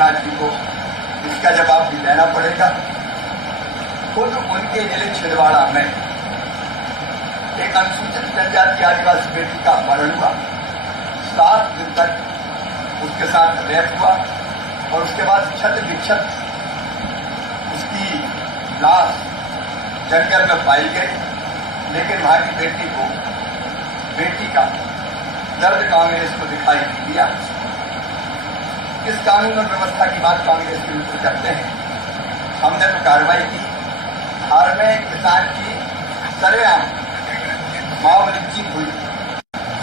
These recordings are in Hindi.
कमलनाथ जी को इसका जवाब भी देना पड़ेगा। खुद उनके जिले छिंदवाड़ा में एक अनुसूचित जनजाति आदिवासी बेटी का अपहरण हुआ, 7 दिन तक उसके साथ रेप हुआ और उसके बाद क्षत विक्षत उसकी लाश जंगल में पाई गई। लेकिन वहां की बेटी का दर्द कांग्रेस को दिखाई नहीं दिया। इस कानून और व्यवस्था की बात कांग्रेस के ऊपर करते हैं। हमने तो कार्रवाई की, हार में किसान की सरेआम माओ लिंचिंग हुई,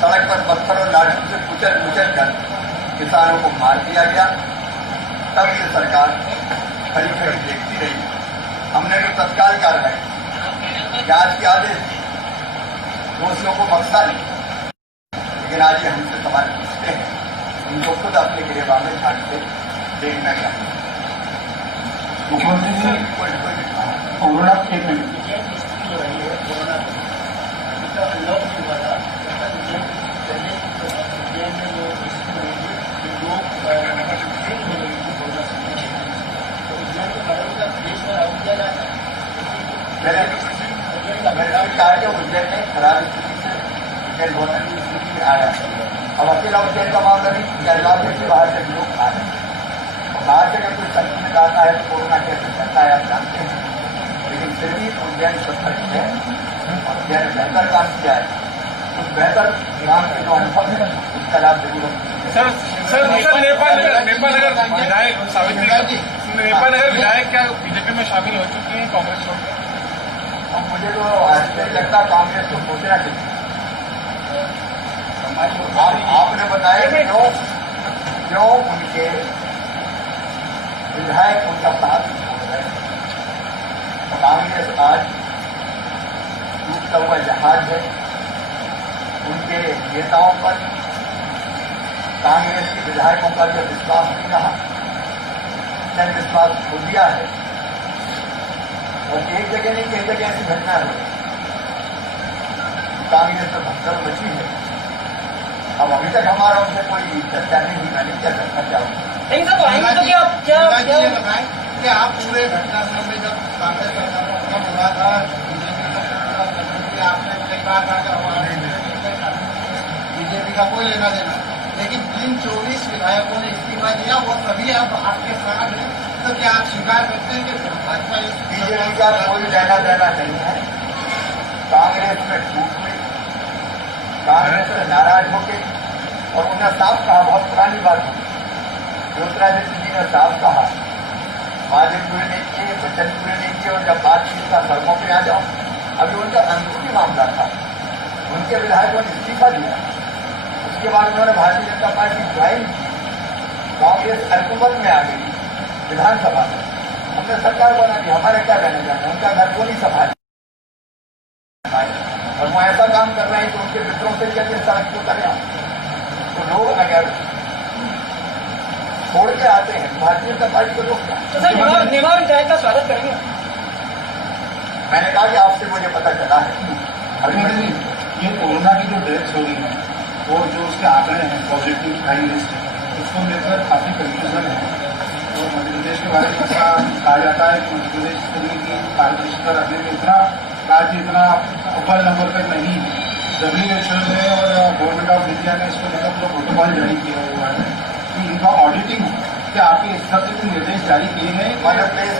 सड़क पर पत्थर और लाठी से कुचल कर किसानों को मार दिया गया। तब ये सरकार खड़ी खड़ी देखती रही। हमने तो तत्काल कार्रवाई जांच के आदेश दिए, दोषियों को बख्शा नहीं। लेकिन आज ये हमसे सवाल पूछते हैं, उनको खुद अपने गिरेबान में झांक के देखना चाहिए। मुख्यमंत्री जी कोरोना के उज्जैन में खराब स्थिति से उज्जैन बहुत अच्छी स्थिति में आया। अब अकेला उज्जैन का मामला नहीं, राज्य से बाहर से लोग आ रहे हैं और बाहर से अगर कोई संक्रमित आता है तो कोरोना कैसे फैलता है आप जानते हैं। लेकिन फिर भी उज्जैन सतर्क है और उज्जैन बेहतर काम किया है। उस बेहतर काम के जो अनुभव है उसका लाभ जरूर सर नेपाल नगर विधायक सावित्री नेपाल नगर विधायक क्या बीजेपी में शामिल हो चुकी है कांग्रेस छोड़कर? अब मुझे तो आज नहीं लगता कांग्रेस को सोचना चाहिए। आपने बताया क्यों उनके विधायक उनका साथ छोड़ रहे हैं। कांग्रेस आज डूबता हुआ जहाज है। उनके नेताओं पर कांग्रेस के विधायकों का जो विश्वास नहीं रहा, उसने विश्वास खो दिया है और एक जगह नहीं कई जगह ऐसी घटना है। कांग्रेस में भगदड़ बची है। अब अभी तक हमारा उनसे कोई चर्चा नहीं हुई, मैं नहीं क्या करना चाहूँगा। नहीं सर, आएंगे तो क्या बताएं कि आप पूरे घटनाक्रम में जब कांग्रेस सरकार का खत्म हुआ था, आपने कई बार कहा बीजेपी का कोई लेना देना, लेकिन जिन 24 विधायकों ने इस्तीफा दिया वो सभी अब आपके साथ हैं। तो क्या आप स्वीकार करते हैं कि भाजपा बीजेपी का कोई लेना देना नहीं है? कांग्रेस में टूट हुई, कांग्रेस से नाराज होकर और उन्हें साफ कहा, बहुत पुरानी बात हुई, ज्योतिरादित्य जी ने साफ कहा, वादे पूरे नहीं किए, वचन पूरे नहीं किए और जब बात की का सड़कों पर आ जाओ। अभी उनका अंदरूनी मामला था, उनके विधायकों ने इस्तीफा दिया। उसके बाद उन्होंने भारतीय जनता पार्टी ज्वाइन की, कांग्रेस हुकूमत में आ गई विधानसभा में, हमने सरकार बना दी। हमारे क्या कहने जाना, उनका घर को नहीं संभाल और वो ऐसा काम कर रहे हैं तो उनके मित्रों से कहते सड़क को करें। तो लोग अगर छोड़ के आते हैं भारतीय जनता पार्टी को लोग नेमा विधायक का स्वागत करेंगे। मैंने कहा कि आपसे मुझे पता चला है। अभी ये कोरोना की जो डेथ्स हो रही है और जो उसके आंकड़े हैं पॉजिटिव हाई लिस्ट, उसको लेकर काफी कंफ्यूजन है। तो मध्य प्रदेश के बारे में ऐसा कहा जाता है कि मध्य प्रदेश की कार्यदृष्टि रखने में राज्य इतना ऊपर नंबर पर नहीं है। WHO ने और गवर्नमेंट ऑफ इंडिया ने इसको लेकर पूरा प्रोटोकॉल जारी किया हुआ है कि इनका ऑडिटिंग क्या आपके स्तर से कुछ निर्देश जारी किए गए? मध्य प्रदेश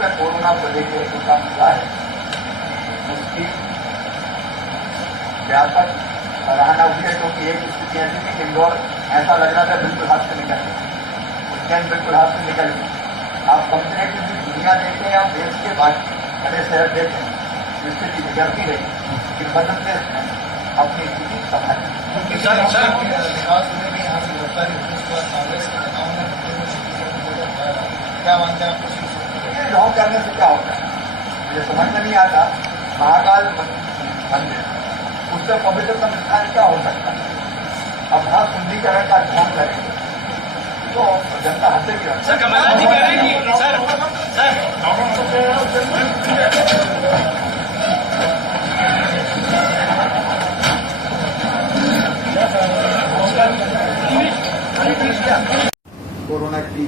में कोरोना को लेकर जो काम हुआ है उसकी व्यापक सराहना हुई है, क्योंकि एक स्थिति ऐसी थी कि इंदौर ऐसा लग रहा था बिल्कुल हाथ से निकल गया, उज्जैन बिल्कुल हाथ से निकल गया। आप कंपैरेटिवली दुनिया देखें या देश के बाकी बड़े शहर देखें, स्थिति बिगड़ती रही, कि मध्य प्रदेश में अपनी स्थिति संभाली। क्या मानते हैं ये लॉ करने से क्या होता है मुझे समझ में नहीं आता। महाकाल मंदिर, उससे पवित्रतम स्थान क्या हो सकता है? अब हाँ शुद्धिकरण का ध्यान करेंगे तो जनता हंसेगी। सर कमलनाथ जी कह रहे हैं कि सर कोरोना की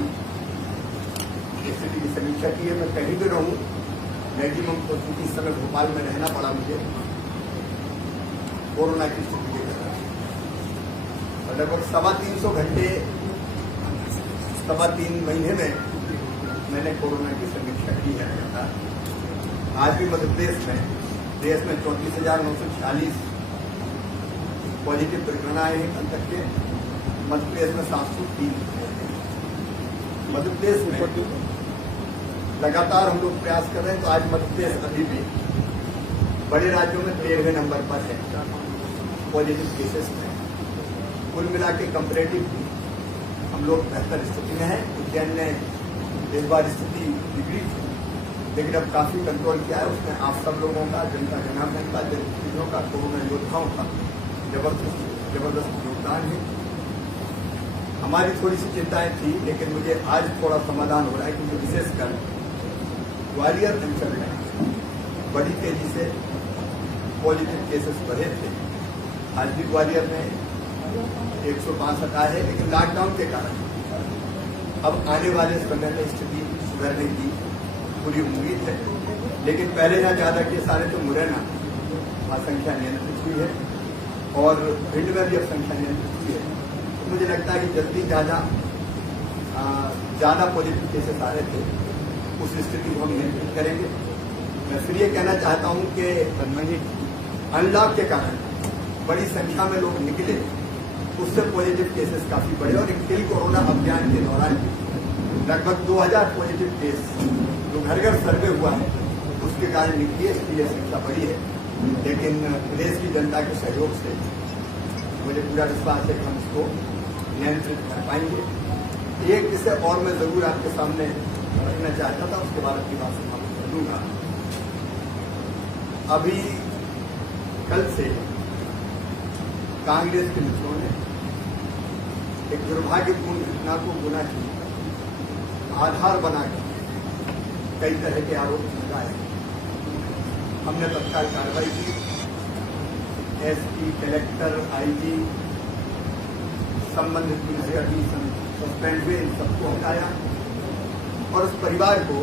स्थिति की समीक्षा की है। मैं कहीं भी रहूं, मैक्सिमम तो चूंकि इस समय भोपाल में रहना पड़ा मुझे कोरोना की स्थिति के कारण, और लगभग 350 घंटे 3.25 महीने में मैंने कोरोना की समीक्षा की है लगातार। आज भी मध्य प्रदेश में 34,946 पॉजिटिव प्रकरण आए हैं कल तक के। मध्य प्रदेश में 703। मध्य प्रदेश में लगातार हम लोग प्रयास कर रहे हैं, तो आज मध्य प्रदेश अभी भी बड़े राज्यों में 13वें नंबर पर है पॉजिटिव केसेस में। कुल मिला के कंपेरेटिव हम लोग बेहतर स्थिति में हैं। उज्जैन ने इस बार स्थिति बिगड़ी थी, लेकिन अब काफी कंट्रोल किया है। उसमें आप सब लोगों का, जनता जनार्दन का, जनप्रतिनिधियों का, कोरोना योद्धाओं का जबरदस्त योगदान है। हमारी थोड़ी सी चिंताएं थी, लेकिन मुझे आज थोड़ा समाधान हो रहा है, क्योंकि विशेषकर ग्वालियर अंचल में बड़ी तेजी से पॉजिटिव केसेस बढ़े थे। आज भी ग्वालियर में 162 आए हैं, लेकिन लॉकडाउन के कारण अब आने वाले समय में स्थिति सुधरने की पूरी उम्मीद है। लेकिन पहले यहाँ ज्यादा केस आ रहे तो मुरैना, वहाँ संख्या नियंत्रित हुई है, और भिंड में भी अब संख्या नियंत्रित हुई है। तो मुझे लगता है कि जल्दी ज्यादा पॉजिटिव केसेस आ रहे थे, उस स्थिति को हम नियंत्रित करेंगे। मैं फिर ये कहना चाहता हूँ कि अनलॉक के कारण बड़ी संख्या में लोग निकले, उससे पॉजिटिव केसेस काफी बढ़े, और एक किल कोरोना अभियान के दौरान लगभग 2000 पॉजिटिव केस जो घर घर सर्वे हुआ है, उसके कारण निकली, इसकी यह संख्या बढ़ी है। लेकिन प्रदेश की जनता के सहयोग से मुझे पूरा विश्वास है कि हम इसको नियंत्रित कर पाएंगे। एक विषय और मैं जरूर आपके सामने रखना चाहता था, उसके बाद अपनी बात समाप्त कर दूंगा। अभी कल से कांग्रेस के मित्रों ने एक दुर्भाग्यपूर्ण घटना को गुना की आधार बनाकर कई तरह के आरोप लगाए। हमने तत्काल कार्रवाई की, एसपी, कलेक्टर, आईजी, संबंधित पुलिसकर्मी सस्पेंड हुए, इन सबको हटाया, और उस परिवार को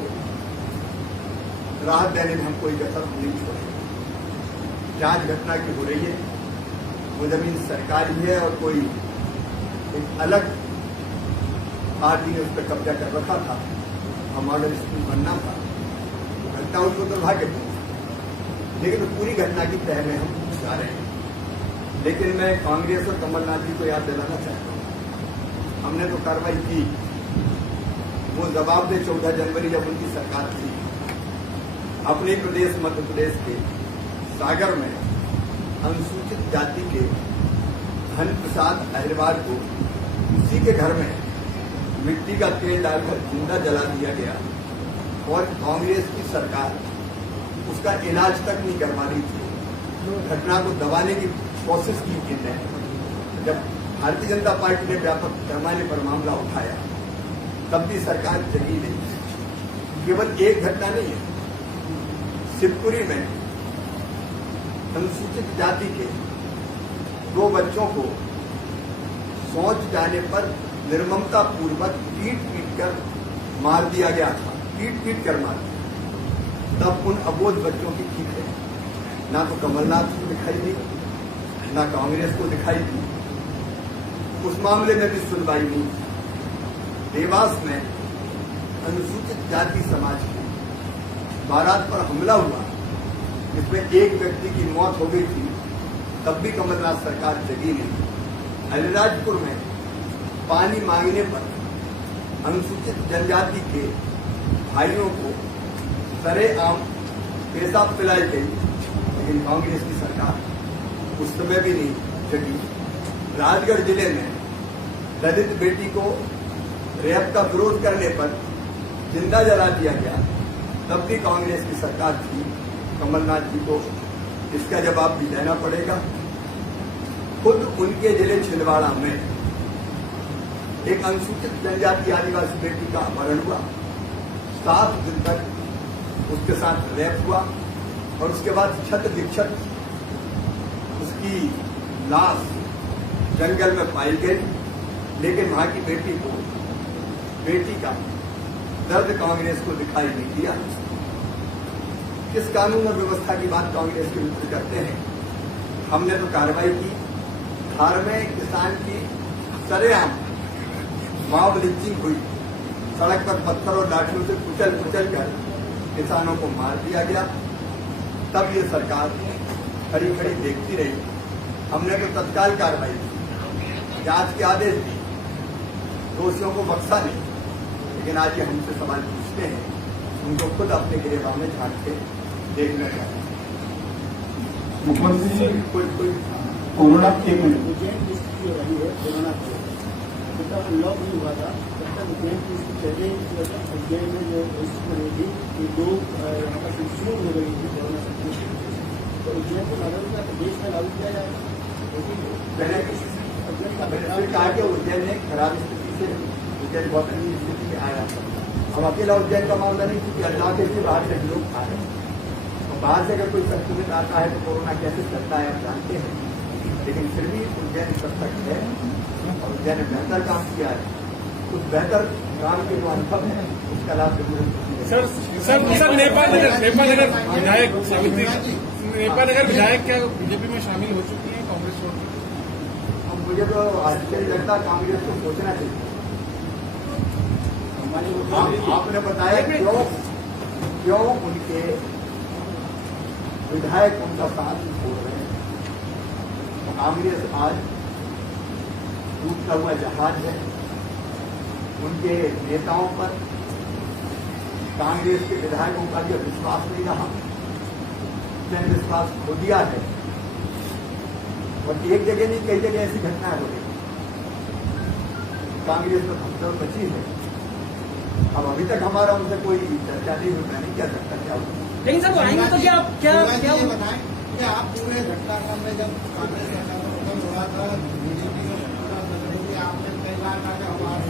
राहत देने में हम कोई कसर नहीं छोड़े। जांच घटना की हो रही है, वो जमीन सरकारी है और कोई एक अलग पार्टी ने उस पर कब्जा कर रखा था, और मॉडल स्कूल बनना था। घटना उसको दुर्भाग्यपूर्ण, लेकिन पूरी घटना की तह में हम जा रहे हैं। लेकिन मैं कांग्रेस और कमलनाथ जी को याद दिलाना चाहता हूं, हमने तो कार्रवाई की, वो जवाब दे 14 जनवरी जब उनकी सरकार थी, अपने प्रदेश मध्य प्रदेश के सागर में अनुसूचित जाति के धन प्रसाद अहिरवार को उसी के घर में मिट्टी का तेल डालकर जिंदा जला दिया गया, और कांग्रेस की सरकार उसका इलाज तक नहीं करवा रही थी। घटना को दबाने की कोशिश की इनने। जब भारतीय जनता पार्टी ने व्यापक पैमाने पर मामला उठाया, तब भी सरकार जगी नहीं। केवल एक घटना नहीं है, शिवपुरी में अनुसूचित जाति के 2 बच्चों को शौच जाने पर निर्ममता पूर्वक पीट कर मार दिया गया था, पीट कर मार दिया। तब उन अबोध बच्चों की ठीक है, ना तो कमलनाथ को दिखाई दी, ना कांग्रेस को दिखाई दी। उस मामले में भी सुनवाई नहीं। देवास में अनुसूचित जाति समाज की बारात पर हमला हुआ, जिसमें एक व्यक्ति की मौत हो गई थी, तब भी कमलनाथ सरकार जगी नहीं। अलीराजपुर में पानी मांगने पर अनुसूचित जनजाति के भाइयों को सरेआम पेशाब पिलाई गई, लेकिन कांग्रेस की सरकार उस समय भी नहीं जगी। राजगढ़ जिले में दलित बेटी को रेप का विरोध करने पर जिंदा जला दिया गया, तब भी कांग्रेस की सरकार थी। कमलनाथ जी को इसका जवाब भी देना पड़ेगा। खुद उनके जिले छिंदवाड़ा में एक अनुसूचित जनजाति आदिवासी बेटी का अपहरण हुआ, 7 दिन तक उसके साथ रेप हुआ, और उसके बाद क्षत विक्षत उसकी लाश जंगल में पाई गई। लेकिन वहां की बेटी को बेटी का दर्द कांग्रेस को दिखाई नहीं दिया। किस कानून और व्यवस्था की बात कांग्रेस के मित्र करते हैं? हमने तो कार्रवाई की। धार में किसान की सरेआम मॉब लिंचिंग हुई, सड़क पर पत्थर और लाठियों से कुचल कुचल कर किसानों को मार दिया गया। तब ये सरकार खड़ी खड़ी देखती रही। हमने तो तत्काल कार्रवाई की, जांच के आदेश दिए, दोषियों को बख्शा नहीं। लेकिन आज ये हमसे सवाल पूछते हैं, उनको खुद अपने गिरेबान में झांक के देखना चाहिए। मुख्यमंत्री कोई कोरोना के मिनट उज्जैन की स्थिति हो रही है कोरोना को, जब तक अनलॉक नहीं हुआ था तब तक उज्जैन की स्थिति पहले उज्जैन में जो स्थिति बनी थी कि लोग यहाँ पर शुरू हो गई थी कोरोना संक्रमण की वजह से, तो उज्जैन को नागरिकता प्रदेश में लागू किया जाएगा। पहले उज्जैन का मैंने फिर कहा कि उज्जैन ने खराब स्थिति से उज्जैन बहुत अच्छी स्थिति में आया। अब अकेला उज्जैन का मामला नहीं, क्योंकि अल्लाह के भी बाहर से लोग आ रहे हैं। और बाहर से अगर कोई संक्रमित आता है तो कोरोना कैसे चलता है आप जानते हैं। लेकिन फिर भी उज्जैन तब तक है और उज्जैन ने बेहतर काम किया है। उस बेहतर काम के जो अनुभव है उसका लाभ जरूर सर नेपाल नगर विधायक सावित्री नेपाल नगर विधायक क्या बीजेपी में शामिल हो चुकी है कांग्रेस छोड़ के? अब मुझे तो आश्चर्य लगता है, कांग्रेस को सोचना चाहिए। आपने बताया क्यों उनके विधायक उनका साथ छोड़ रहे हैं। कांग्रेस आज टूटता हुआ जहाज है। उनके नेताओं पर कांग्रेस के विधायकों का जो विश्वास नहीं रहा, जन विश्वास खो दिया है। और एक जगह नहीं, कई जगह ऐसी घटनाएं हो रही। कांग्रेस में भगदड़ मची है। अब अभी तक हमारा उनसे कोई चर्चा नहीं हुई, मैं नहीं कह सकता क्या हुआ। लेकिन सर वो आएंगे तो क्या क्या क्या ये बताएं कि आप पूरे घटनाक्रम में जब कांग्रेस सरकार का गठन हुआ था, बीजेपी का पूरा बदलेंगे, आपने कई बार कहा कि हमारे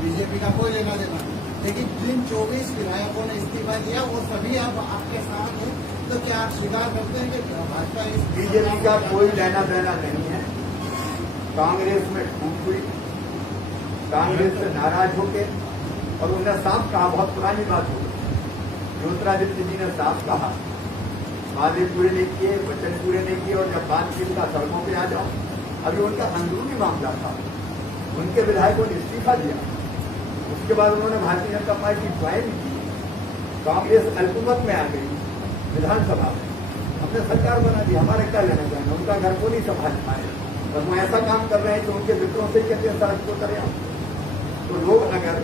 बीजेपी का कोई लेना देना, लेकिन जिन 24 विधायकों ने इस्तीफा दिया वो सभी अब आपके साथ हैं, तो क्या आप स्वीकार करते हैं कि भाजपा बीजेपी का कोई लेना देना नहीं है। कांग्रेस में टूट हुई, कांग्रेस से नाराज होके, और उन्हें साफ कहा, बहुत पुरानी बात हो गई, ज्योतिरादित्य जी ने साफ कहा, वादे पूरे नहीं किए, वचन पूरे नहीं किए, और जब बात की उनका सड़कों पे आ जाओ। अभी उनका अंदरूनी मामला था, उनके विधायकों ने इस्तीफा दिया। उसके बाद उन्होंने भारतीय जनता पार्टी ज्वाइन की। कांग्रेस अल्पमत में आ गई विधानसभा में, अपने सरकार बना दी। हमारे क्या लेना चाहेंगे, उनका घर को नहीं संभाल पाए, और वो ऐसा काम कर रहे हैं कि उनके मित्रों से ही कहते हैं सड़क को करें। तो लोग अगर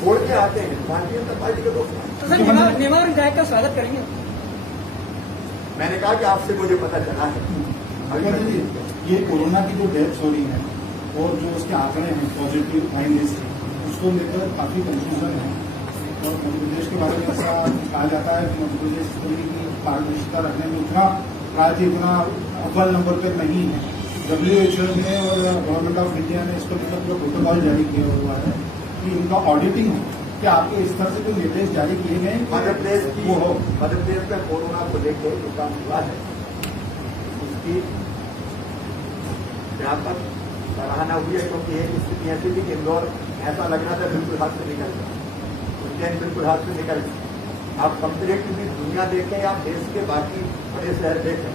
छोड़ के आते हैं भारतीय जनता पार्टी के लोग, तो सर निमा विधायक का स्वागत करेंगे? मैंने कहा कि आपसे मुझे पता चला है। ये कोरोना की जो डेथ्स हो रही है और जो उसके आंकड़े हैं पॉजिटिव फाइंड उसको लेकर काफी कंफ्यूजन है। और मध्य प्रदेश के बारे में ऐसा कहा जाता है कि मध्य प्रदेश इस तरीके की पारदर्शिता रखने में उतना राज्य इतना अव्वल नंबर पर नहीं है। WHO ने और गवर्नमेंट ऑफ इंडिया ने इसको लेकर पूरा प्रोटोकॉल जारी किया हुआ है कि इनका ऑडिटिंग हो। क्या आपके स्तर से कोई निर्देश जारी किए गए मध्य प्रदेश में कोरोना को लेकर जो काम हुआ है उसकी व्यापक सराहना हुई है, क्योंकि एक स्थिति ऐसी थी कि इंदौर ऐसा लग रहा था बिल्कुल हाथ से निकल गया, उज्जैन बिल्कुल हाथ से निकल गया। आप कंपेरेटिवली दुनिया देखें, आप देश के बाकी बड़े शहर देखें,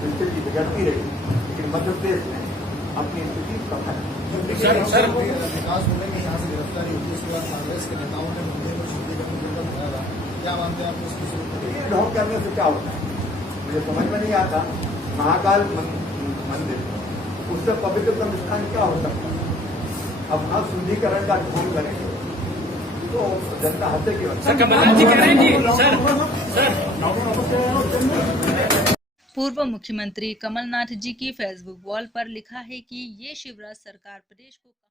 स्थिति बिगड़ती रही, लेकिन मध्य प्रदेश में अपनी स्थिति सफल है। विकास होने में यहाँ से गिरफ्तारी होती है, उसके बाद कांग्रेस के नेताओं ने मंदिर में शुद्धिकरण कार्यक्रम कराया था। क्या मानते हैं आप उसकी शुरू ये ढोंग करने से क्या होता है मुझे समझ में नहीं आता। महाकाल मंदिर उससे पवित्रतम स्थान क्या हो सकता है? अब हम शुद्धिकरण का ढोंग करेंगे तो जनता हंसेगी। पूर्व मुख्यमंत्री कमलनाथ जी की फेसबुक वॉल पर लिखा है कि ये शिवराज सरकार प्रदेश को